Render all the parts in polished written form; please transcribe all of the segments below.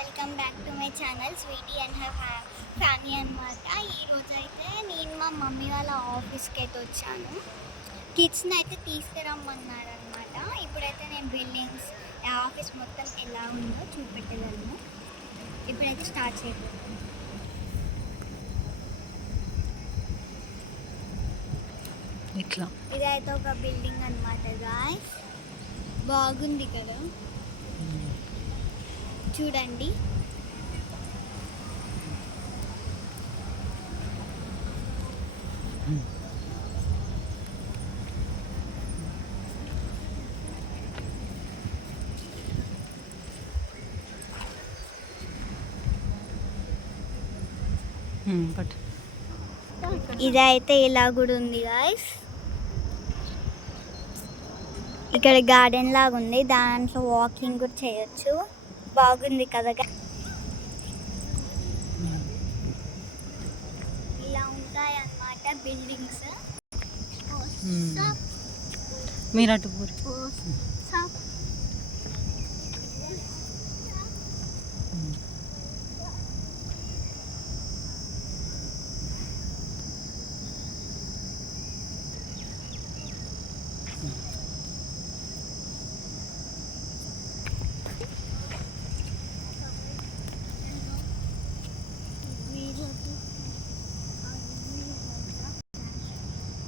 Welcome back to my channel sweetie and her family అనమాట. ఈరోజు అయితే నేను మా మమ్మీ వాళ్ళ ఆఫీస్కి అయితే వచ్చాను. కిడ్స్ని అయితే తీసుకురమ్మన్నారు అనమాట. ఇప్పుడైతే నేను బిల్డింగ్స్ ఆఫీస్ మొత్తం ఎలా ఉందో చూపెట్టగలను. ఇప్పుడైతే స్టార్ట్ చేయబోతున్నాను. ఇట్లా ఇదైతే ఒక బిల్డింగ్ అనమాట గాయ్స్. బాగుంది కదా, చూడండి. ఇదైతే ఇలా కూడా ఉంది గాయ్స్. ఇక్కడ గార్డెన్ లాగా ఉంది, దాంట్లో వాకింగ్ కూడా చేయొచ్చు. బాగుంది కదా. ఇలా ఉంటాయి అన్నమాట బిల్డింగ్స్. మీరు అటు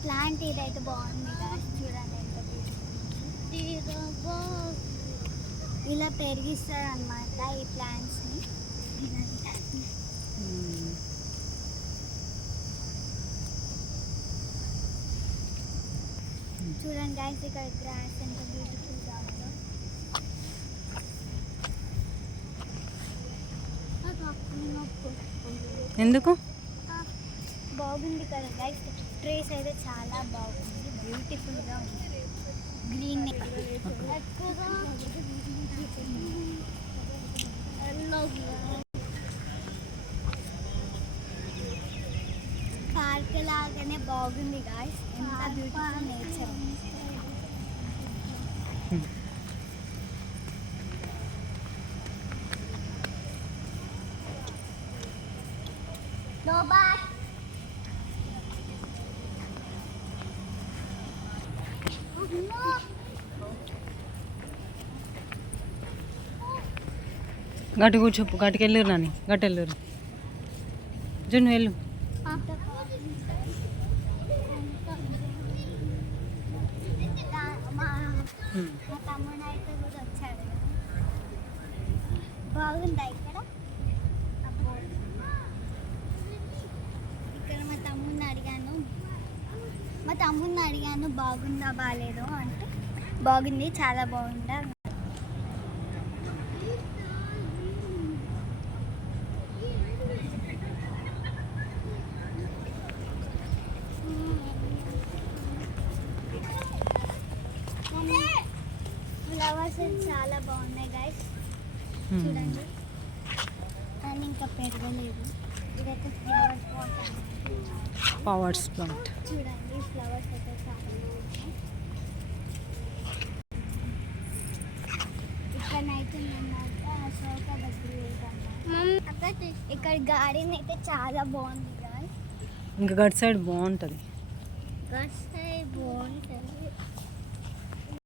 ప్లాంట్ ఇదైతే బాగుంది కదా, చూడండి ఎంత ఇలా పెరిగిస్తారు అన్నమాట ఈ ప్లాంట్స్ని. చూడండి గైస్, ఇక్కడ గ్రాస్ ఎంత బ్యూటిఫుల్గా ఉందో. ఎందుకు బాగుంది కదా గైస్. ట్రీస్ అయితే చాలా బాగుంది, బ్యూటిఫుల్గా ఉంది. గ్రీన్ పార్క్ లాగానే బాగుంది గాయ్స్. ఎంత బ్యూటిఫుల్ నేచర్. గట్టి కూర్చో, గట్టికి వెళ్ళరు నాని, గట్టి వెళ్ళరు. జున్ను వెళ్ళు. మా తమ్ముడు అయితే కూడా వచ్చాడు. బాగుందా ఇక్కడ? ఇక్కడ మా తమ్ముడిని అడిగాను బాగుందా బాగాలేదో అంటే బాగుంది, చాలా బాగుందా. ఫ్లవర్స్ చాలా బాగున్నాయి గైస్, చూడండి. కానీ ఇంకా పెరగలేదు. ఇదైతే ఫ్లవర్స్ ప్లాంట్. చూడండి, ఫ్లవర్స్ అయితే చాలా బాగున్నాయి. ఇక్కడనైతే మేమైతే అశోక దగ్గర వెళ్తాము. ఇక్కడ గార్డెన్ అయితే చాలా బాగుంది గాయ్స్. ఇంకా గట్ సైడ్ బాగుంటుంది. గట్ సైడ్ బాగుంటుంది.